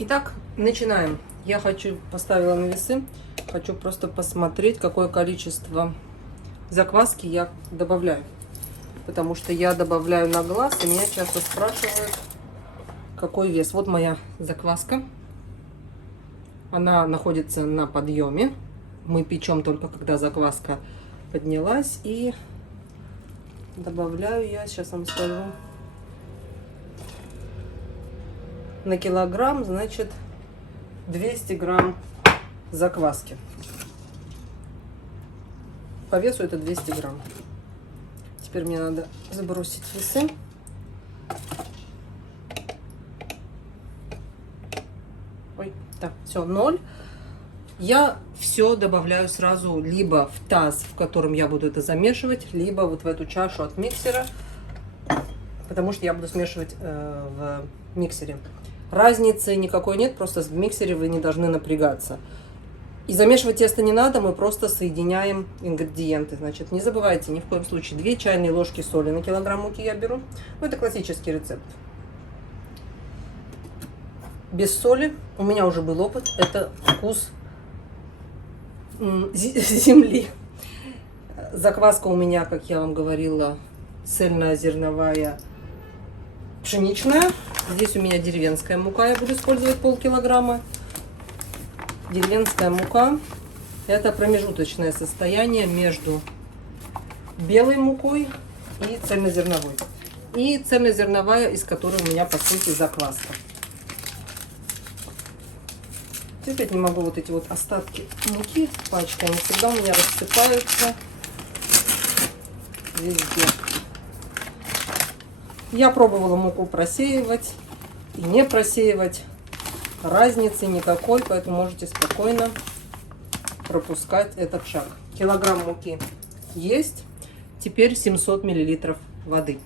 Итак, начинаем. Я поставила на весы, хочу просто посмотреть, какое количество закваски я добавляю. Потому что я добавляю на глаз, и меня часто спрашивают, какой вес. Вот моя закваска. Она находится на подъеме. Мы печем только когда закваска поднялась. И добавляю я, сейчас вам скажу, на килограмм, значит, 200 грамм закваски. По весу это 200 грамм. Теперь мне надо забросить весы. Ой, так, все, 0. Я все добавляю сразу либо в таз, в котором я буду это замешивать, либо вот в эту чашу от миксера, потому что я буду смешивать в миксере. Разницы никакой нет, просто в миксере вы не должны напрягаться. И замешивать тесто не надо, мы просто соединяем ингредиенты. Значит, не забывайте ни в коем случае 2 чайные ложки соли на килограмм муки я беру. Ну, это классический рецепт. Без соли. У меня уже был опыт. Это вкус земли. Закваска у меня, как я вам говорила, цельнозерновая, пшеничная. Здесь у меня деревенская мука. Я буду использовать полкилограмма. Деревенская мука — это промежуточное состояние между белой мукой и цельнозерновой. И цельнозерновая, из которой у меня по сути закваска. Терпеть не могу вот эти вот остатки муки пачками. Всегда у меня рассыпаются везде. Я пробовала муку просеивать и не просеивать. Разницы никакой, поэтому можете спокойно пропускать этот шаг. Килограмм муки есть. Теперь 700 миллилитров воды.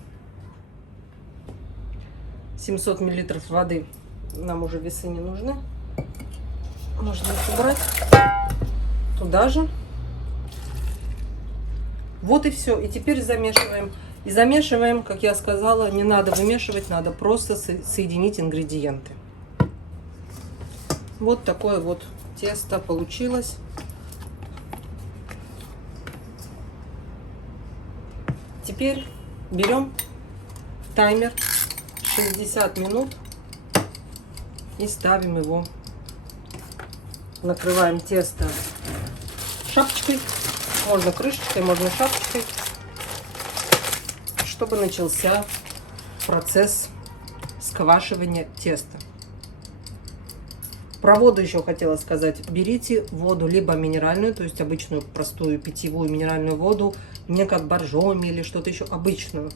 700 миллилитров воды. Нам уже весы не нужны. Можно их убрать. Туда же. Вот и все. И теперь замешиваем. И замешиваем, как я сказала, не надо вымешивать, надо просто соединить ингредиенты. Вот такое вот тесто получилось. Теперь берем таймер 60 минут и ставим его. Накрываем тесто шапочкой, можно крышечкой, можно шапочкой, чтобы начался процесс сквашивания теста. Про воду еще хотела сказать. Берите воду либо минеральную, то есть обычную простую питьевую минеральную воду, не как боржоми или что-то еще, обычную.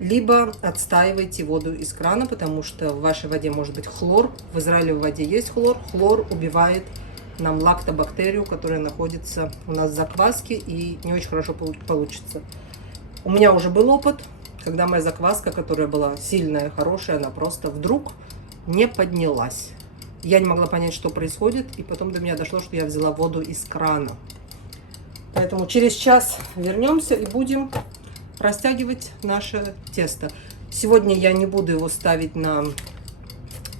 Либо отстаивайте воду из крана, потому что в вашей воде может быть хлор. В Израиле в воде есть хлор. Хлор убивает нам лактобактерию, которая находится у нас в закваске, и не очень хорошо получится. У меня уже был опыт, когда моя закваска, которая была сильная, хорошая, она просто вдруг не поднялась. Я не могла понять, что происходит, и потом до меня дошло, что я взяла воду из крана. Поэтому через час вернемся и будем растягивать наше тесто. Сегодня я не буду его ставить на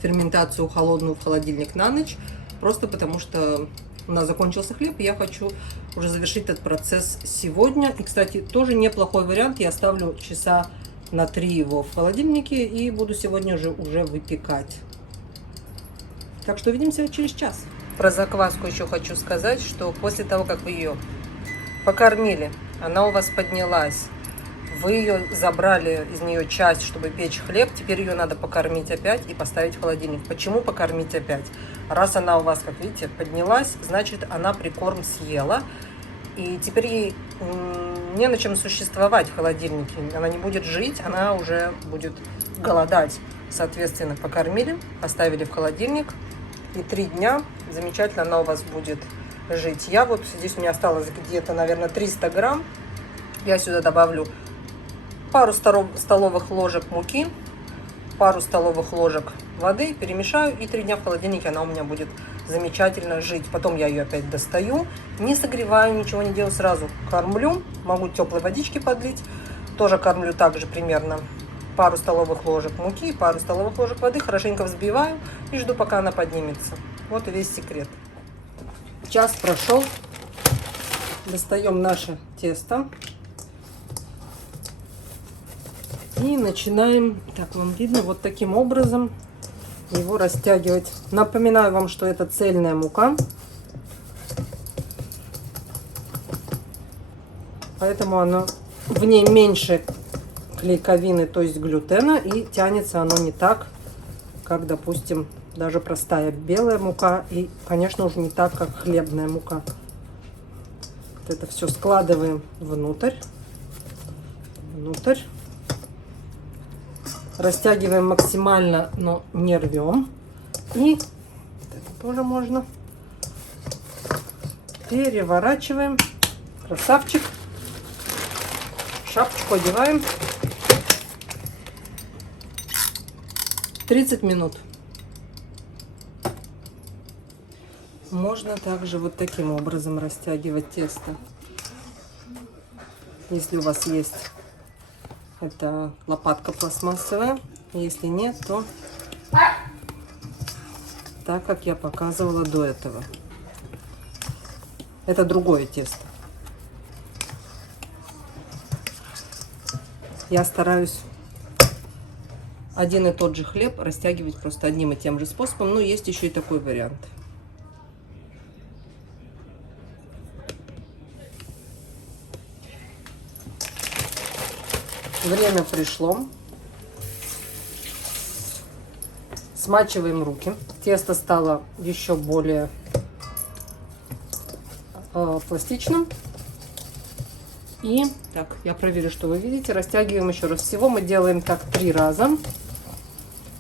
ферментацию холодную в холодильник на ночь, просто потому что у нас закончился хлеб, и я хочу уже завершить этот процесс сегодня. И, кстати, тоже неплохой вариант. Я оставлю часа на 3 его в холодильнике и буду сегодня же уже выпекать. Так что увидимся через час. Про закваску еще хочу сказать, что после того, как вы ее покормили, она у вас поднялась, вы ее забрали из нее часть, чтобы печь хлеб, теперь ее надо покормить опять и поставить в холодильник. Почему покормить опять? Раз она у вас, как видите, поднялась, значит, она прикорм съела, и теперь ей не на чем существовать в холодильнике. Она не будет жить, она уже будет голодать. Соответственно, покормили, поставили в холодильник, и 3 дня замечательно она у вас будет жить. Я вот здесь у меня осталось где-то, наверное, 300 грамм. Я сюда добавлю пару столовых ложек муки, пару столовых ложек воды, перемешаю, и 3 дня в холодильнике она у меня будет замечательно жить. Потом я ее опять достаю, не согреваю, ничего не делаю, сразу кормлю. Могу теплой водички подлить, тоже кормлю также примерно пару столовых ложек муки, пару столовых ложек воды, хорошенько взбиваю и жду, пока она поднимется. Вот и весь секрет. Час прошел. Достаем наше тесто. И начинаем, так вам видно, вот таким образом его растягивать. Напоминаю вам, что это цельная мука. Поэтому оно, в ней меньше клейковины, то есть глютена, и тянется оно не так, как, допустим, даже простая белая мука, и, конечно, уже не так, как хлебная мука. Вот это все складываем внутрь, растягиваем максимально, но не рвем, и это тоже можно, переворачиваем, красавчик. Шапочку одеваем. 30 минут. Можно также вот таким образом растягивать тесто. Если у вас есть это лопатка пластмассовая. Если нет, то так, как я показывала до этого. Это другое тесто. Я стараюсь один и тот же хлеб растягивать просто одним и тем же способом, но есть еще и такой вариант. Время пришло. Смачиваем руки. Тесто стало еще более пластичным. И так, я проверю, что вы видите. Растягиваем еще раз. Всего мы делаем так 3 раза.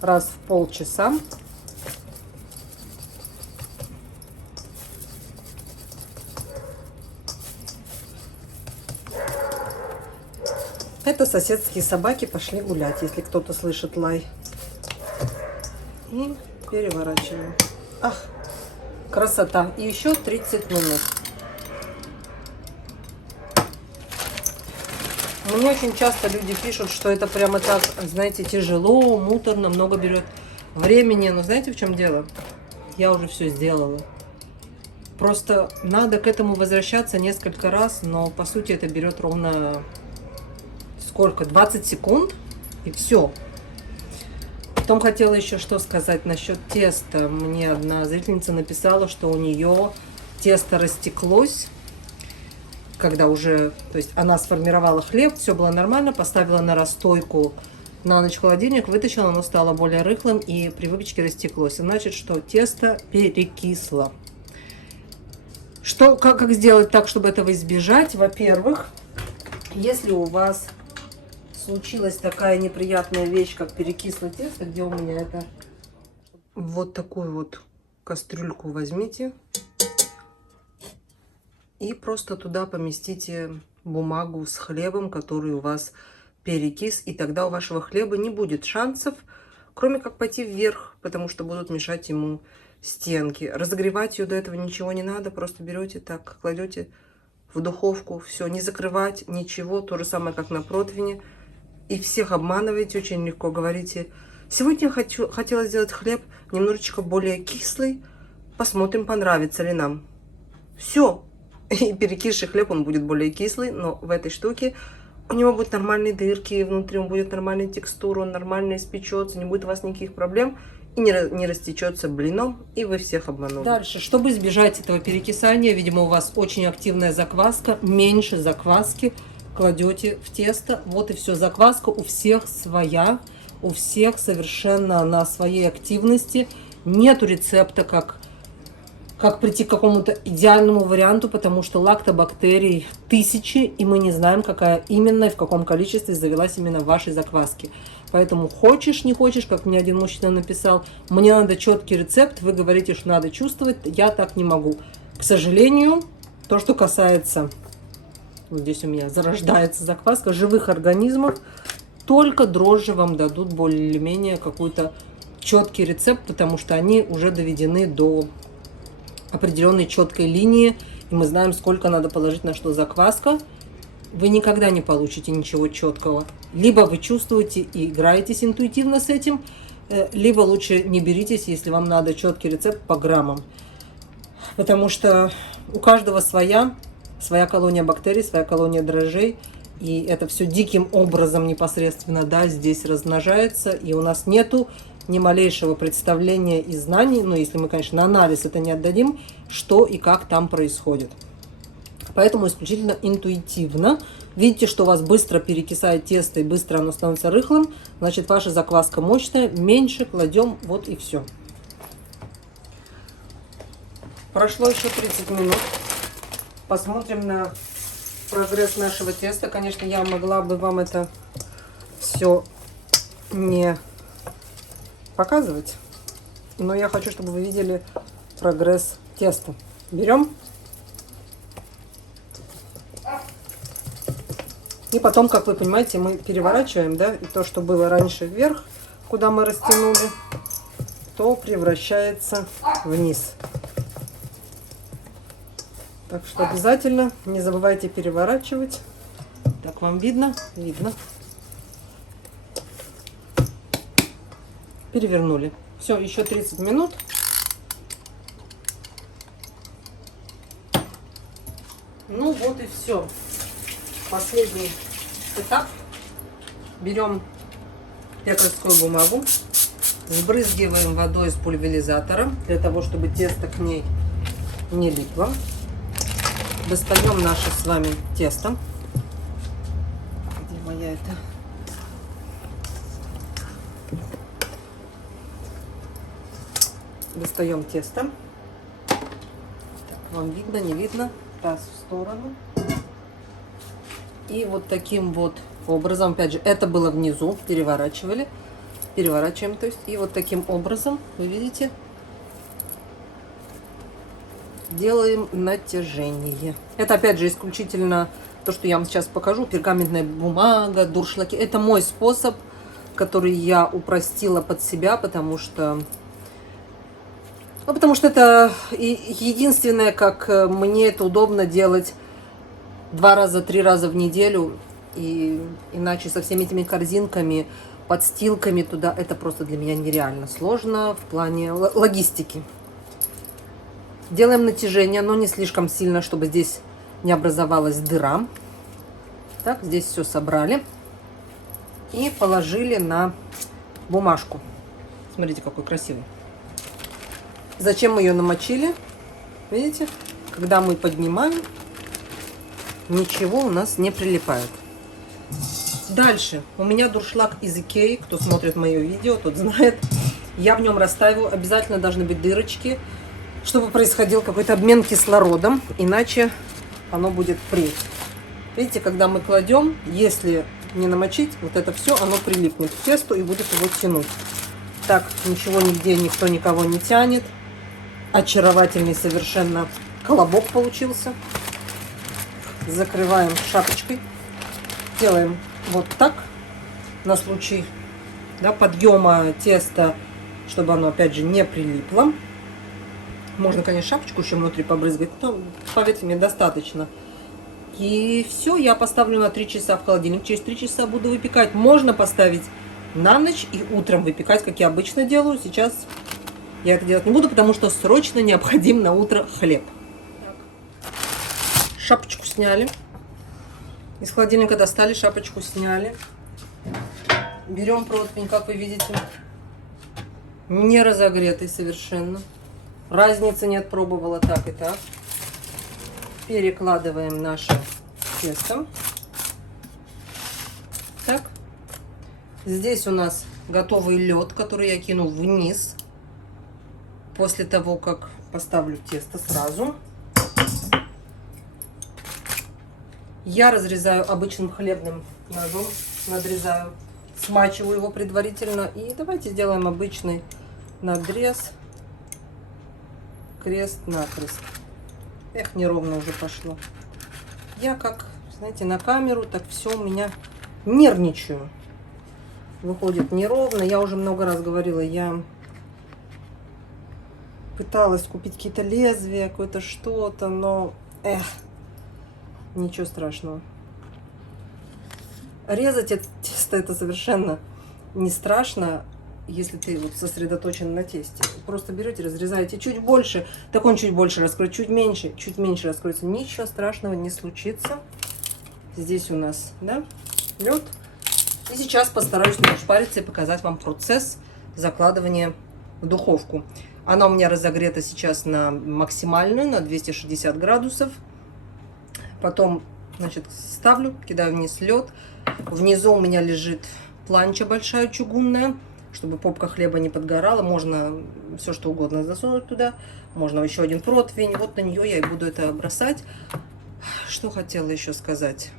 Раз в полчаса. Это соседские собаки пошли гулять, если кто-то слышит лай. И переворачиваем. Ах, красота. И еще 30 минут. Мне очень часто люди пишут, что это прямо так, знаете, тяжело, муторно, много берет времени. Но знаете, в чем дело? Я уже все сделала. Просто надо к этому возвращаться несколько раз, но по сути это берет ровно сколько? 20 секунд и все. Потом хотела еще что сказать насчет теста. Мне одна зрительница написала, что у нее тесто растеклось. Когда уже, то есть она сформировала хлеб, все было нормально, поставила на расстойку на ночь в холодильник, вытащила, оно стало более рыхлым и при выпечке растеклось. Значит, что тесто перекисло. Как сделать так, чтобы этого избежать? Во-первых, если у вас случилась такая неприятная вещь, как перекисло тесто, где у меня это? Вот такую вот кастрюльку возьмите. И просто туда поместите бумагу с хлебом, который у вас перекис. И тогда у вашего хлеба не будет шансов, кроме как пойти вверх, потому что будут мешать ему стенки. Разогревать ее до этого ничего не надо. Просто берете так, кладете в духовку. Все, не закрывать, ничего. То же самое, как на противне. И всех обманываете очень легко. Говорите, сегодня я хотела сделать хлеб немножечко более кислый. Посмотрим, понравится ли нам. Все. И перекисший хлеб, он будет более кислый, но в этой штуке у него будут нормальные дырки, внутри он будет нормальная текстура, он нормально испечется, не будет у вас никаких проблем и не растечется блином, и вы всех обманули. Дальше, чтобы избежать этого перекисания, видимо, у вас очень активная закваска, меньше закваски кладете в тесто. Вот и все, закваска у всех своя, у всех совершенно на своей активности. Нету рецепта, как прийти к какому-то идеальному варианту, потому что лактобактерий тысячи, и мы не знаем, какая именно и в каком количестве завелась именно в вашей закваске. Поэтому хочешь, не хочешь, как мне один мужчина написал, мне надо четкий рецепт, вы говорите, что надо чувствовать, я так не могу. К сожалению, то, что касается, вот здесь у меня зарождается закваска, живых организмов, только дрожжи вам дадут более или менее какой-то четкий рецепт, потому что они уже доведены до определенной четкой линии, и мы знаем, сколько надо положить на что закваска, вы никогда не получите ничего четкого. Либо вы чувствуете и играетесь интуитивно с этим, либо лучше не беритесь, если вам надо четкий рецепт по граммам. Потому что у каждого своя колония бактерий, своя колония дрожжей. И это все диким образом непосредственно, да, здесь размножается. И у нас нету ни малейшего представления и знаний, ну, если мы, конечно, на анализ это не отдадим, что и как там происходит. Поэтому исключительно интуитивно. Видите, что у вас быстро перекисает тесто и быстро оно становится рыхлым, значит, ваша закваска мощная, меньше кладем, вот и все. Прошло еще 30 минут. Посмотрим на прогресс нашего теста. Конечно, я могла бы вам это все не показывать, но я хочу, чтобы вы видели прогресс теста. Берем и потом, как вы понимаете, мы переворачиваем, да, и то, что было раньше вверх, куда мы растянули, то превращается вниз. Так что обязательно не забывайте переворачивать. Так, вам видно? Видно. Перевернули. Все, еще 30 минут. Ну вот и все. Последний этап. Берем пекарскую бумагу, сбрызгиваем водой из пульверизатора, для того, чтобы тесто к ней не липло. Достаем наше с вами тесто. Где моя это? Достаем тесто. Так, вам видно, не видно? Таз в сторону. И вот таким вот образом, опять же, это было внизу, переворачивали. Переворачиваем, то есть, и вот таким образом, вы видите, делаем натяжение. Это опять же исключительно то, что я вам сейчас покажу. Пергаментная бумага, дуршлаки. Это мой способ, который я упростила под себя, потому что это единственное, как мне это удобно делать 2-3 раза в неделю. И иначе со всеми этими корзинками, подстилками туда, это просто для меня нереально сложно в плане логистики. Делаем натяжение, но не слишком сильно, чтобы здесь не образовалась дыра. Так, здесь все собрали и положили на бумажку. Смотрите, какой красивый. Зачем мы ее намочили? Видите, когда мы поднимаем, ничего у нас не прилипает. Дальше у меня дуршлаг из Икеи. Кто смотрит мое видео, тот знает. Я в нем растаиваю. Обязательно должны быть дырочки, чтобы происходил какой-то обмен кислородом, иначе оно будет преть. Видите, когда мы кладем, если не намочить, вот это все, оно прилипнет к тесту и будет его тянуть. Так, ничего нигде, никто никого не тянет. Очаровательный совершенно колобок получился. Закрываем шапочкой. Делаем вот так, на случай, да, подъема теста, чтобы оно опять же не прилипло. Можно, конечно, шапочку еще внутри побрызгать, но, поверьте мне, достаточно. И все, я поставлю на 3 часа в холодильник. Через 3 часа буду выпекать. Можно поставить на ночь и утром выпекать, как я обычно делаю. Сейчас я это делать не буду, потому что срочно необходим на утро хлеб. Так. Шапочку сняли. Из холодильника достали, шапочку сняли. Берем противень, как вы видите. Не разогретый совершенно. Разницы нет, пробовала так и так. Перекладываем наше тесто. Так. Здесь у нас готовый лед, который я кину вниз. После того, как поставлю тесто сразу. Я разрезаю обычным хлебным ножом. Надрезаю. Смачиваю его предварительно. И давайте сделаем обычный надрез. Крест-накрест. Эх, неровно уже пошло. Я как, знаете, на камеру, так все у меня нервничаю. Выходит неровно. Я уже много раз говорила, я пыталась купить какие-то лезвия, какое-то что-то, но ничего страшного. Резать это тесто это совершенно не страшно, если ты вот сосредоточен на тесте. Просто берете, разрезаете чуть больше, так он чуть больше раскроется, чуть меньше раскроется. Ничего страшного не случится. Здесь у нас, да, лед. И сейчас постараюсь не шпариться и показать вам процесс закладывания в духовку. Она у меня разогрета сейчас на максимальную, на 260 градусов. Потом, значит, ставлю, кидаю вниз лед. Внизу у меня лежит планча большая чугунная, чтобы попка хлеба не подгорала. Можно все что угодно засунуть туда. Можно еще один противень. Вот на нее я и буду это бросать. Что хотела еще сказать?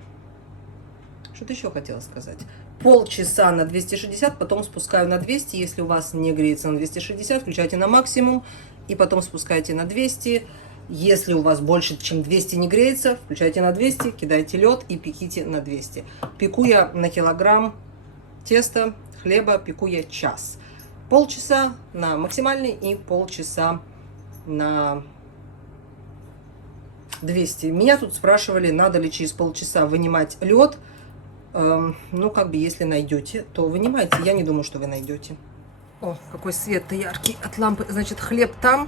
Что-то еще хотела сказать. Полчаса на 260, потом спускаю на 200. Если у вас не греется на 260, включайте на максимум. И потом спускайте на 200. Если у вас больше, чем 200 не греется, включайте на 200, кидайте лед и пеките на 200. Пеку я на килограмм теста, хлеба, пеку я час. Полчаса на максимальный и полчаса на 200. Меня тут спрашивали, надо ли через полчаса вынимать лед. Ну, как бы, если найдете, то вынимайте. Я не думаю, что вы найдете. О, какой свет-то яркий от лампы. Значит, хлеб там.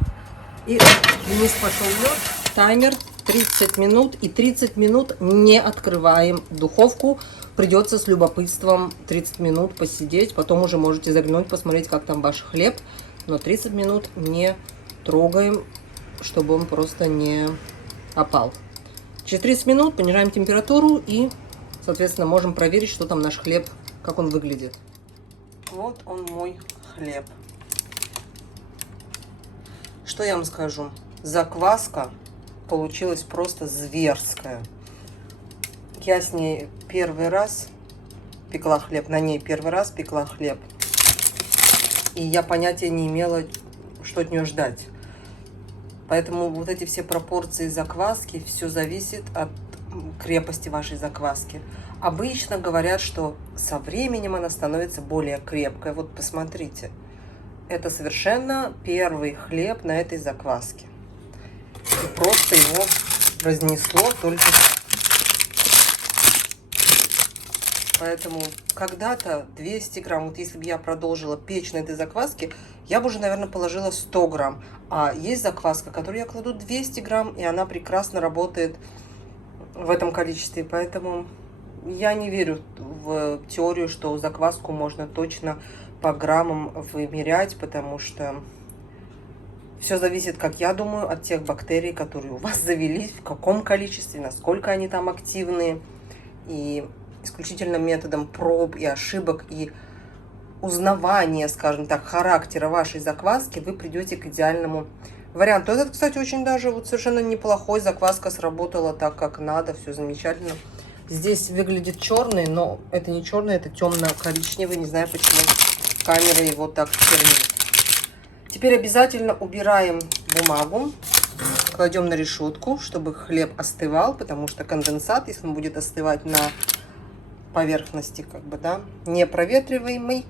И вниз пошел лед. Таймер 30 минут. И 30 минут не открываем духовку. Придется с любопытством 30 минут посидеть. Потом уже можете заглянуть, посмотреть, как там ваш хлеб. Но 30 минут не трогаем, чтобы он просто не опал. Через 30 минут понижаем температуру и, соответственно, можем проверить, что там наш хлеб, как он выглядит. Вот он, мой хлеб. Что я вам скажу? Закваска получилась просто зверская. Я с ней первый раз пекла хлеб, на ней первый раз пекла хлеб. И я понятия не имела, что от нее ждать. Поэтому вот эти все пропорции закваски, все зависит от крепости вашей закваски. Обычно говорят, что со временем она становится более крепкой. Вот посмотрите. Это совершенно первый хлеб на этой закваске. И просто его разнесло только. Поэтому когда-то 200 грамм, вот если бы я продолжила печь на этой закваске, я бы уже, наверное, положила 100 грамм. А есть закваска, которую я кладу 200 грамм, и она прекрасно работает в этом количестве. Поэтому я не верю в теорию, что закваску можно точно по граммам вымерять, потому что все зависит, как я думаю, от тех бактерий, которые у вас завелись, в каком количестве, насколько они там активны. И исключительно методом проб и ошибок и узнавания, скажем так, характера вашей закваски вы придете к идеальному варианту. Этот, кстати, очень даже вот совершенно неплохой. Закваска сработала так, как надо, все замечательно. Здесь выглядит черный, но это не черный, это темно-коричневый. Не знаю, почему камера его так чернит. Теперь обязательно убираем бумагу, кладем на решетку, чтобы хлеб остывал, потому что конденсат, если он будет остывать на поверхности, как бы, да, непроветриваемый,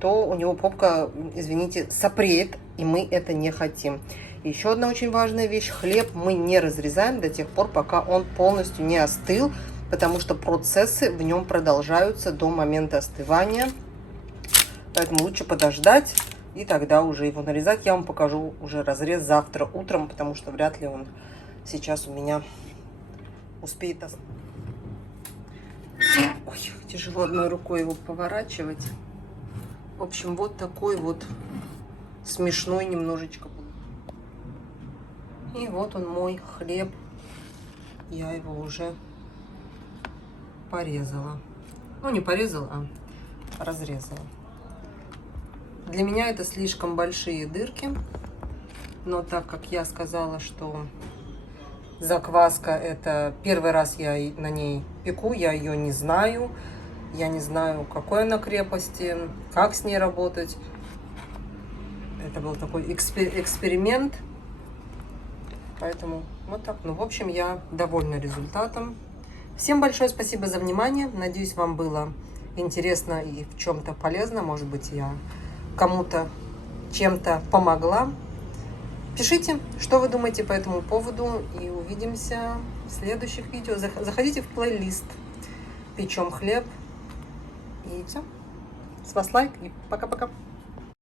то у него попка, извините, сопреет, и мы это не хотим. Еще одна очень важная вещь: хлеб мы не разрезаем до тех пор, пока он полностью не остыл, потому что процессы в нем продолжаются до момента остывания. Поэтому лучше подождать и тогда уже его нарезать. Я вам покажу уже разрез завтра утром, потому что вряд ли он сейчас у меня успеет. Ой, тяжело одной рукой его поворачивать. В общем, вот такой вот смешной немножечко. И вот он, мой хлеб. Я его уже порезала. Ну, не порезала, а разрезала. Для меня это слишком большие дырки. Но так как я сказала, что закваска — это первый раз я на ней пеку, я ее не знаю. Я не знаю, какой она крепости, как с ней работать. Это был такой эксперимент. Поэтому вот так. Ну, в общем, я довольна результатом. Всем большое спасибо за внимание. Надеюсь, вам было интересно и в чем-то полезно. Может быть, я кому-то чем-то помогла. Пишите, что вы думаете по этому поводу. И увидимся в следующих видео. Заходите в плейлист «Печем хлеб». И все. С вас лайк и пока-пока.